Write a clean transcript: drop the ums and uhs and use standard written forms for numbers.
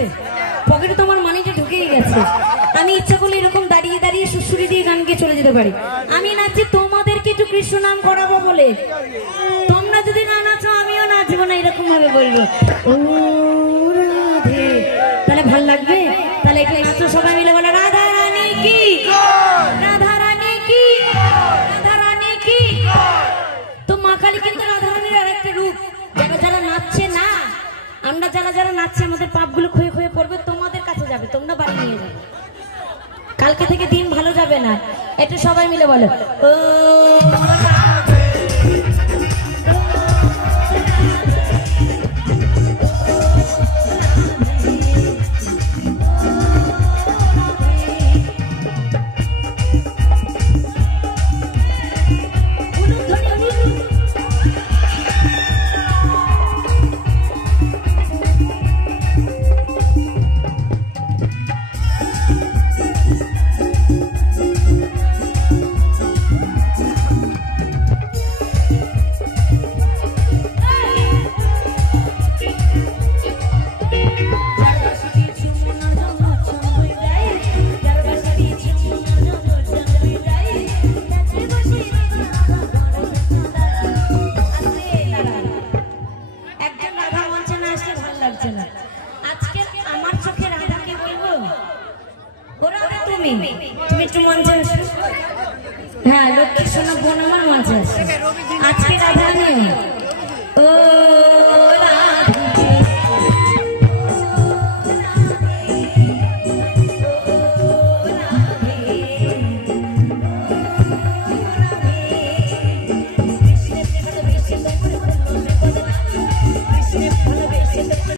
আছে, পকেটে তোমার মানিটা ঢুকেই গেছে। আমি ইচ্ছা করলে এরকম দাঁড়িয়ে দাঁড়িয়ে সুসুরি দিয়ে গান গিয়ে চলে যেতে পারি। আমি নাচছি তোমাদেরকে একটু কৃষ্ণ নাম করাবো বলে, তোমরা যদি না নাচো আমিও নাচবো না, এরকম ভাবে বলবো ও রাধে, তাহলে ভাল লাগবে। তাহলে একটু নাচো সবাই মিলে, বলো রাধা রানী কি, রাধা রানী কি, রাধা রানী কি। তো মা কালী কিন্তু রাধা রানীর আরেকটা রূপ। যারা যারা নাচছে না, আমরা যারা যারা নাচছে আমাদের পাপগুলো ক্ষয়ে ক্ষয়ে পড়বে, তোমাদের কাছে যাবে, তোমরা বাড়ি নিয়ে যাবে। কালকে থেকে দিন ভালো যাবে না, একটু সবাই মিলে বলো ও তুমি একটু মঞ্চে আসো। হ্যাঁ, লক্ষ্মী সোনা বোন আমার মঞ্চে আসো। আজকে রাধা নিয়ে ও